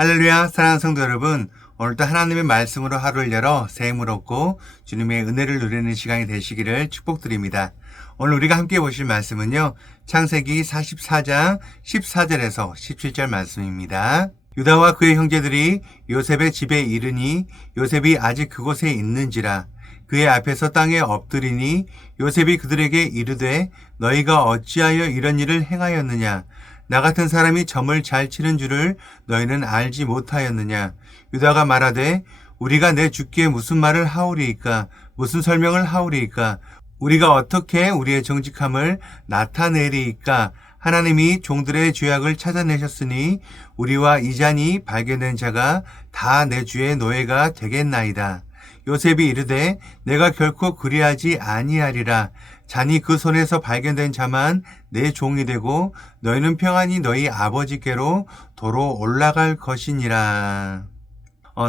할렐루야, 사랑하는 성도 여러분, 오늘도 하나님의 말씀으로 하루를 열어 새 힘을 얻고 주님의 은혜를 누리는 시간이 되시기를 축복드립니다. 오늘 우리가 함께 보실 말씀은요, 창세기 44장 14절에서 17절 말씀입니다. 유다와 그의 형제들이 요셉의 집에 이르니 요셉이 아직 그곳에 있는지라 그의 앞에서 땅에 엎드리니 요셉이 그들에게 이르되 너희가 어찌하여 이런 일을 행하였느냐? 나 같은 사람이 점을 잘 치는 줄을 너희는 알지 못하였느냐? 유다가 말하되 우리가 내 주께 무슨 말을 하오리이까? 무슨 설명을 하오리이까? 우리가 어떻게 우리의 정직함을 나타내리이까? 하나님이 종들의 죄악을 찾아내셨으니 우리와 이 잔이 발견된 자가 다 내 주의 노예가 되겠나이다. 요셉이 이르되 내가 결코 그리하지 아니하리라. 잔이 그 손에서 발견된 자만 내 종이 되고 너희는 평안히 너희 아버지께로 도로 올라갈 것이니라.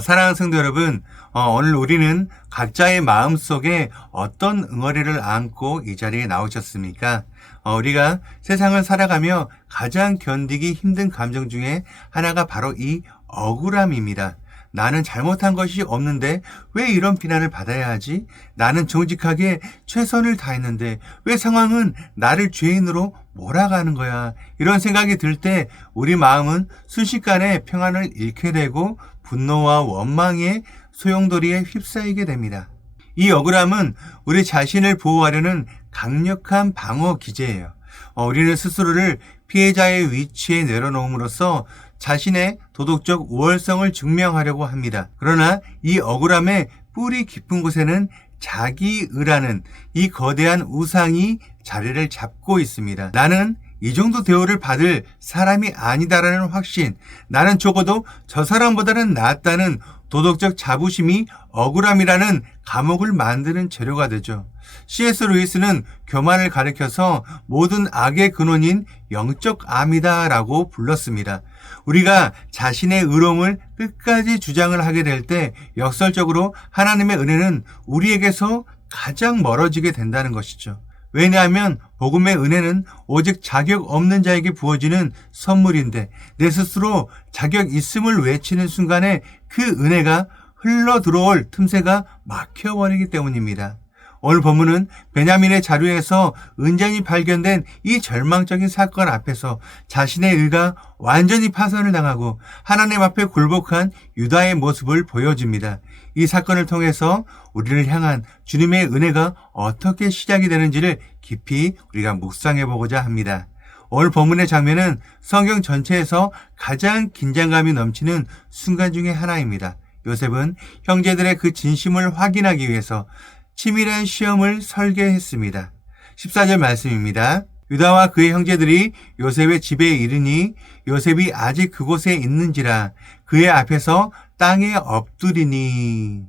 사랑하는 성도 여러분, 오늘 우리는 각자의 마음속에 어떤 응어리를 안고 이 자리에 나오셨습니까? 우리가 세상을 살아가며 가장 견디기 힘든 감정 중에 하나가 바로 이 억울함입니다. 나는 잘못한 것이 없는데 왜 이런 비난을 받아야 하지? 나는 정직하게 최선을 다했는데 왜 상황은 나를 죄인으로 몰아가는 거야? 이런 생각이 들 때 우리 마음은 순식간에 평안을 잃게 되고 분노와 원망의 소용돌이에 휩싸이게 됩니다. 이 억울함은 우리 자신을 보호하려는 강력한 방어 기제예요. 우리는 스스로를 피해자의 위치에 내려놓음으로써 자신의 도덕적 우월성을 증명하려고 합니다. 그러나 이 억울함의 뿌리 깊은 곳에는 자기의라는 이 거대한 우상이 자리를 잡고 있습니다. 나는 이 정도 대우를 받을 사람이 아니다라는 확신, 나는 적어도 저 사람보다는 낫다는 도덕적 자부심이 억울함이라는 감옥을 만드는 재료가 되죠. C.S. 루이스는 교만을 가리켜서 모든 악의 근원인 영적 암이다 라고 불렀습니다. 우리가 자신의 의로움을 끝까지 주장을 하게 될 때 역설적으로 하나님의 은혜는 우리에게서 가장 멀어지게 된다는 것이죠. 왜냐하면 복음의 은혜는 오직 자격 없는 자에게 부어지는 선물인데 내 스스로 자격 있음을 외치는 순간에 그 은혜가 흘러 들어올 틈새가 막혀버리기 때문입니다. 오늘 본문은 베냐민의 자료에서 은잔이 발견된 이 절망적인 사건 앞에서 자신의 의가 완전히 파산을 당하고 하나님 앞에 굴복한 유다의 모습을 보여줍니다. 이 사건을 통해서 우리를 향한 주님의 은혜가 어떻게 시작이 되는지를 깊이 우리가 묵상해 보고자 합니다. 오늘 본문의 장면은 성경 전체에서 가장 긴장감이 넘치는 순간 중에 하나입니다. 요셉은 형제들의 그 진심을 확인하기 위해서 치밀한 시험을 설계했습니다. 14절 말씀입니다. 유다와 그의 형제들이 요셉의 집에 이르니 요셉이 아직 그곳에 있는지라 그의 앞에서 땅에 엎드리니.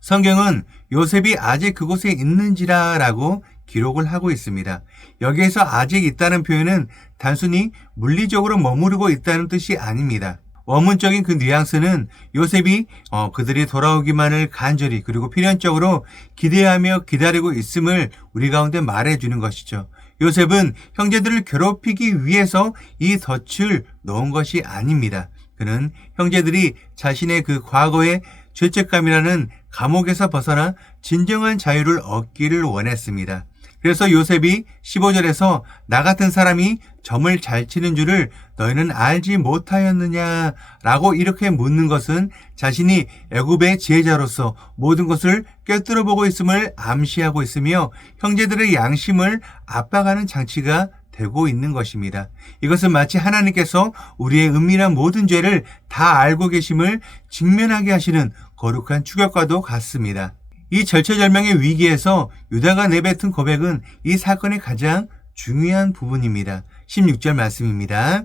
성경은 요셉이 아직 그곳에 있는지라 라고 기록을 하고 있습니다. 여기에서 아직 있다는 표현은 단순히 물리적으로 머무르고 있다는 뜻이 아닙니다. 원문적인 그 뉘앙스는 요셉이 그들이 돌아오기만을 간절히 그리고 필연적으로 기대하며 기다리고 있음을 우리 가운데 말해주는 것이죠. 요셉은 형제들을 괴롭히기 위해서 이 덫을 놓은 것이 아닙니다. 그는 형제들이 자신의 그 과거의 죄책감이라는 감옥에서 벗어나 진정한 자유를 얻기를 원했습니다. 그래서 요셉이 15절에서 나 같은 사람이 점을 잘 치는 줄을 너희는 알지 못하였느냐 라고 이렇게 묻는 것은 자신이 애굽의 지혜자로서 모든 것을 꿰뚫어 보고 있음을 암시하고 있으며 형제들의 양심을 압박하는 장치가 되고 있는 것입니다. 이것은 마치 하나님께서 우리의 은밀한 모든 죄를 다 알고 계심을 직면하게 하시는 거룩한 추격과도 같습니다. 이 절체절명의 위기에서 유다가 내뱉은 고백은 이 사건의 가장 중요한 부분입니다. 16절 말씀입니다.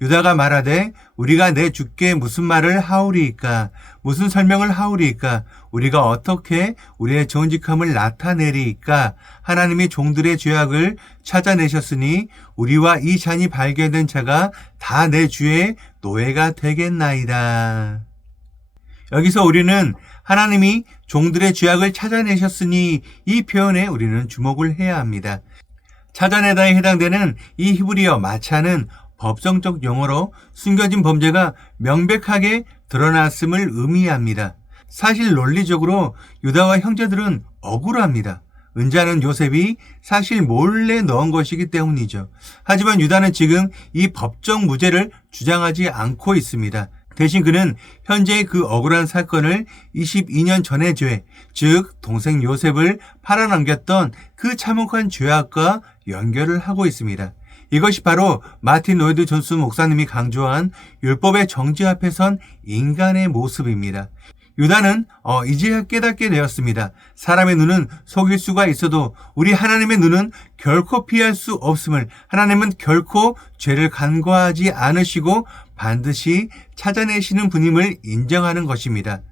유다가 말하되 우리가 내 주께 무슨 말을 하오리이까? 무슨 설명을 하오리이까? 우리가 어떻게 우리의 정직함을 나타내리이까? 하나님이 종들의 죄악을 찾아내셨으니 우리와 이 잔이 발견된 자가 다 내 주의 노예가 되겠나이다. 여기서 우리는 하나님이 종들의 죄악을 찾아내셨으니 이 표현에 우리는 주목을 해야 합니다. 찾아내다에 해당되는 이 히브리어 마차는 법정적 용어로 숨겨진 범죄가 명백하게 드러났음을 의미합니다. 사실 논리적으로 유다와 형제들은 억울합니다. 은자는 요셉이 사실 몰래 넣은 것이기 때문이죠. 하지만 유다는 지금 이 법정 무죄를 주장하지 않고 있습니다. 대신 그는 현재의 그 억울한 사건을 22년 전의 죄, 즉 동생 요셉을 팔아넘겼던 그 참혹한 죄악과 연결을 하고 있습니다. 이것이 바로 마틴 로이드 존스 목사님이 강조한 율법의 정죄 앞에 선 인간의 모습입니다. 유다는 이제야 깨닫게 되었습니다. 사람의 눈은 속일 수가 있어도 우리 하나님의 눈은 결코 피할 수 없음을, 하나님은 결코 죄를 간과하지 않으시고 반드시 찾아내시는 분임을 인정하는 것입니다.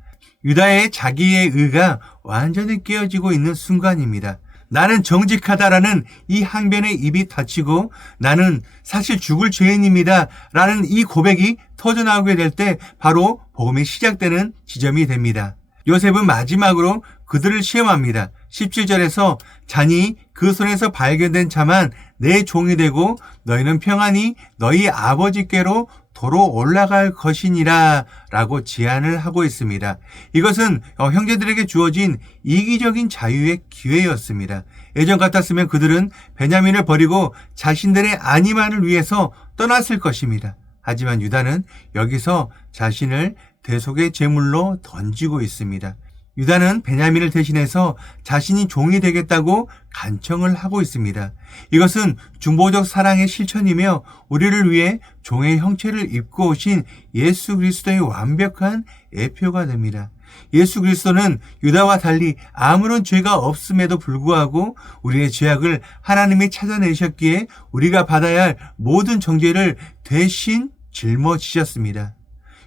유다의 자기의 의가 완전히 깨어지고 있는 순간입니다. 나는 정직하다라는 이 항변의 입이 닫히고 나는 사실 죽을 죄인입니다 라는 이 고백이 터져나오게 될 때 바로 복음이 시작되는 지점이 됩니다. 요셉은 마지막으로 그들을 시험합니다. 17절에서 자니 그 손에서 발견된 자만 내 종이 되고 너희는 평안히 너희 아버지께로 도로 올라갈 것이니라 라고 제안을 하고 있습니다. 이것은 형제들에게 주어진 이기적인 자유의 기회였습니다. 예전 같았으면 그들은 베냐민을 버리고 자신들의 안위만을 위해서 떠났을 것입니다. 하지만 유다는 여기서 자신을 대속의 제물로 던지고 있습니다. 유다는 베냐민을 대신해서 자신이 종이 되겠다고 간청을 하고 있습니다. 이것은 중보적 사랑의 실천이며 우리를 위해 종의 형체를 입고 오신 예수 그리스도의 완벽한 예표가 됩니다. 예수 그리스도는 유다와 달리 아무런 죄가 없음에도 불구하고 우리의 죄악을 하나님이 찾아내셨기에 우리가 받아야 할 모든 정죄를 대신 짊어지셨습니다.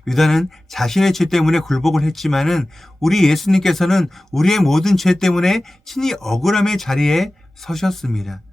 유다는 자신의 죄 때문에 굴복을 했지만은 우리 예수님께서는 우리의 모든 죄 때문에 친히 억울함의 자리에 서셨습니다.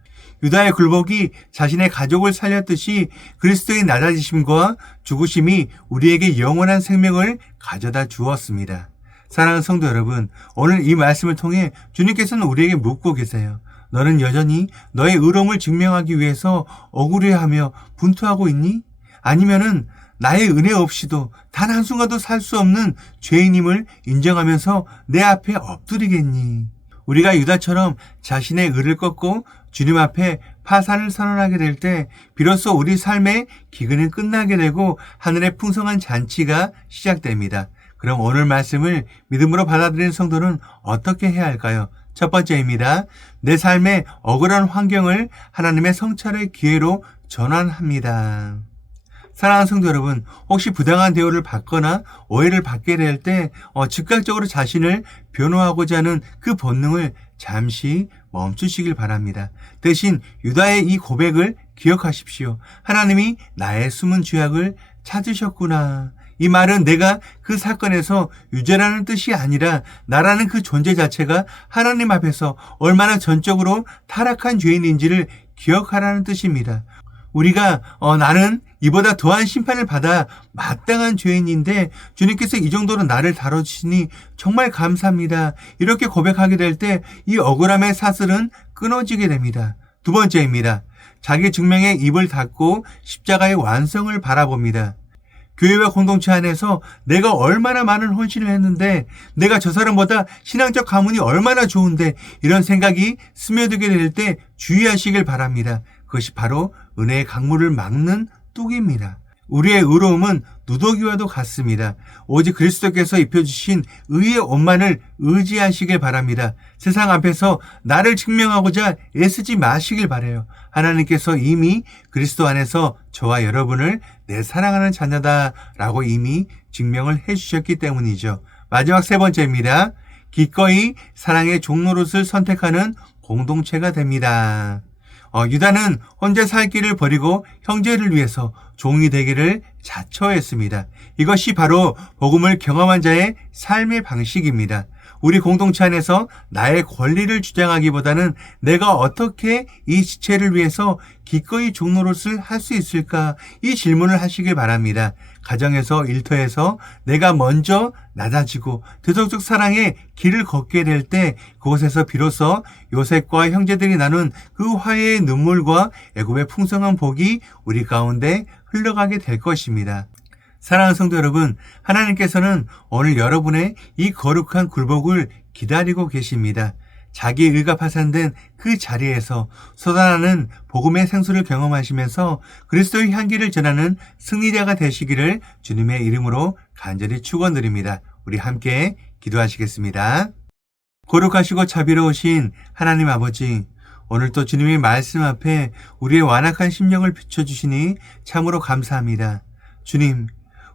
유다의 굴복이 자신의 가족을 살렸듯이 그리스도의 낮아지심과 죽으심이 우리에게 영원한 생명을 가져다 주었습니다. 사랑하는 성도 여러분, 오늘 이 말씀을 통해 주님께서는 우리에게 묻고 계세요. 너는 여전히 너의 의로움을 증명하기 위해서 억울해하며 분투하고 있니? 아니면은 나의 은혜 없이도 단 한순간도 살 수 없는 죄인임을 인정하면서 내 앞에 엎드리겠니? 우리가 유다처럼 자신의 의를 꺾고 주님 앞에 파산을 선언하게 될 때 비로소 우리 삶의 기근은 끝나게 되고 하늘의 풍성한 잔치가 시작됩니다. 그럼 오늘 말씀을 믿음으로 받아들이는 성도는 어떻게 해야 할까요? 첫 번째입니다. 내 삶의 억울한 환경을 하나님의 성찰의 기회로 전환합니다. 사랑하는 성도 여러분, 혹시 부당한 대우를 받거나 오해를 받게 될 때 즉각적으로 자신을 변호하고자 하는 그 본능을 잠시 멈추시길 바랍니다. 대신 유다의 이 고백을 기억하십시오. 하나님이 나의 숨은 죄악을 찾으셨구나. 이 말은 내가 그 사건에서 유죄라는 뜻이 아니라 나라는 그 존재 자체가 하나님 앞에서 얼마나 전적으로 타락한 죄인인지를 기억하라는 뜻입니다. 우리가 나는 이보다 더한 심판을 받아 마땅한 죄인인데 주님께서 이 정도로 나를 다뤄주시니 정말 감사합니다. 이렇게 고백하게 될 때 이 억울함의 사슬은 끊어지게 됩니다. 두 번째입니다. 자기 증명의 입을 닫고 십자가의 완성을 바라봅니다. 교회와 공동체 안에서 내가 얼마나 많은 헌신을 했는데 내가 저 사람보다 신앙적 가문이 얼마나 좋은데 이런 생각이 스며들게 될 때 주의하시길 바랍니다. 그것이 바로 은혜의 강물을 막는 뚝입니다. 우리의 의로움은 누더기와도 같습니다. 오직 그리스도께서 입혀주신 의의 옷만을 의지하시길 바랍니다. 세상 앞에서 나를 증명하고자 애쓰지 마시길 바라요. 하나님께서 이미 그리스도 안에서 저와 여러분을 내 사랑하는 자녀다라고 이미 증명을 해주셨기 때문이죠. 마지막 세 번째입니다. 기꺼이 사랑의 종노릇을 선택하는 공동체가 됩니다. 유다는 혼자 살 길을 버리고 형제를 위해서 종이 되기를 자처했습니다. 이것이 바로 복음을 경험한 자의 삶의 방식입니다. 우리 공동체 안에서 나의 권리를 주장하기보다는 내가 어떻게 이 지체를 위해서 기꺼이 종노릇을 할 수 있을까? 이 질문을 하시길 바랍니다. 가정에서, 일터에서 내가 먼저 낮아지고 대속적 사랑의 길을 걷게 될 때 그곳에서 비로소 요셉과 형제들이 나눈 그 화해의 눈물과 애굽의 풍성한 복이 우리 가운데 흘러가게 될 것입니다. 사랑하는 성도 여러분, 하나님께서는 오늘 여러분의 이 거룩한 굴복을 기다리고 계십니다. 자기 의가 파산된 그 자리에서 쏟아나는 복음의 생수를 경험하시면서 그리스도의 향기를 전하는 승리자가 되시기를 주님의 이름으로 간절히 축원드립니다. 우리 함께 기도하시겠습니다. 거룩하시고 자비로우신 하나님 아버지, 오늘 또 주님의 말씀 앞에 우리의 완악한 심령을 비춰주시니 참으로 감사합니다. 주님,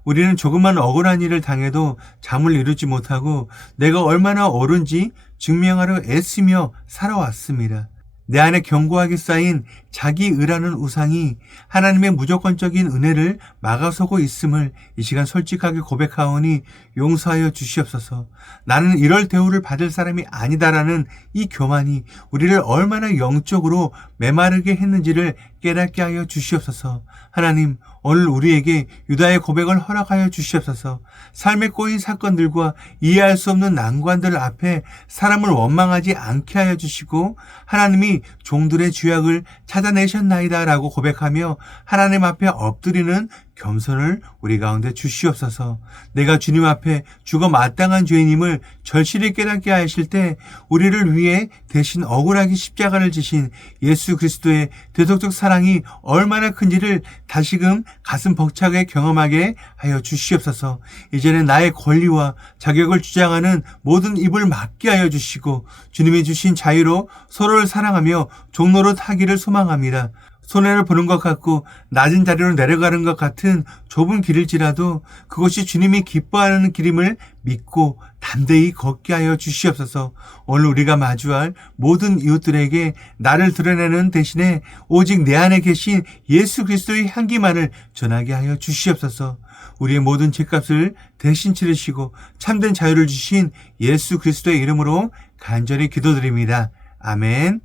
우리는 조금만 억울한 일을 당해도 잠을 이루지 못하고 내가 얼마나 옳은지 증명하려 애쓰며 살아왔습니다. 내 안에 견고하게 쌓인 자기 의라는 우상이 하나님의 무조건적인 은혜를 막아서고 있음을 이 시간 솔직하게 고백하오니 용서하여 주시옵소서. 나는 이럴 대우를 받을 사람이 아니다라는 이 교만이 우리를 얼마나 영적으로 메마르게 했는지를 깨닫게 하여 주시옵소서. 하나님, 오늘 우리에게 유다의 고백을 허락하여 주시옵소서. 삶에 꼬인 사건들과 이해할 수 없는 난관들 앞에 사람을 원망하지 않게 하여 주시고 하나님이 종들의 죄악을 찾아내셨나이다 라고 고백하며 하나님 앞에 엎드리는 겸손을 우리 가운데 주시옵소서. 내가 주님 앞에 죽어 마땅한 죄인임을 절실히 깨닫게 하실 때 우리를 위해 대신 억울하게 십자가를 지신 예수 그리스도의 대속적 사랑이 얼마나 큰지를 다시금 가슴 벅차게 경험하게 하여 주시옵소서. 이제는 나의 권리와 자격을 주장하는 모든 입을 막게 하여 주시고 주님이 주신 자유로 서로를 사랑하며 종노릇 하기를 소망합니다. 손해를 보는 것 같고 낮은 자리로 내려가는 것 같은 좁은 길일지라도 그것이 주님이 기뻐하는 길임을 믿고 담대히 걷게 하여 주시옵소서. 오늘 우리가 마주할 모든 이웃들에게 나를 드러내는 대신에 오직 내 안에 계신 예수 그리스도의 향기만을 전하게 하여 주시옵소서. 우리의 모든 죄값을 대신 치르시고 참된 자유를 주신 예수 그리스도의 이름으로 간절히 기도드립니다. 아멘.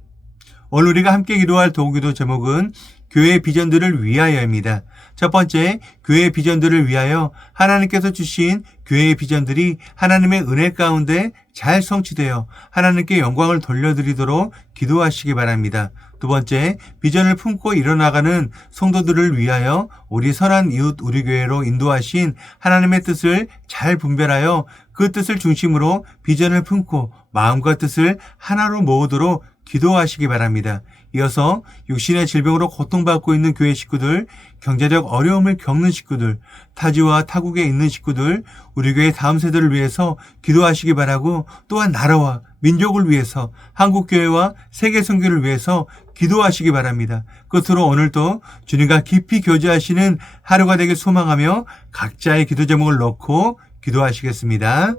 오늘 우리가 함께 기도할 도구기도 제목은 교회의 비전들을 위하여입니다. 첫 번째, 교회의 비전들을 위하여 하나님께서 주신 교회의 비전들이 하나님의 은혜 가운데 잘 성취되어 하나님께 영광을 돌려드리도록 기도하시기 바랍니다. 두 번째, 비전을 품고 일어나가는 성도들을 위하여 우리 선한 이웃 우리 교회로 인도하신 하나님의 뜻을 잘 분별하여 그 뜻을 중심으로 비전을 품고 마음과 뜻을 하나로 모으도록 기도하시기 바랍니다. 이어서 육신의 질병으로 고통받고 있는 교회 식구들, 경제적 어려움을 겪는 식구들, 타지와 타국에 있는 식구들, 우리 교회 다음 세대를 위해서 기도하시기 바라고 또한 나라와 민족을 위해서 한국교회와 세계선교를 위해서 기도하시기 바랍니다. 끝으로 오늘도 주님과 깊이 교제하시는 하루가 되길 소망하며 각자의 기도 제목을 넣고 기도하시겠습니다.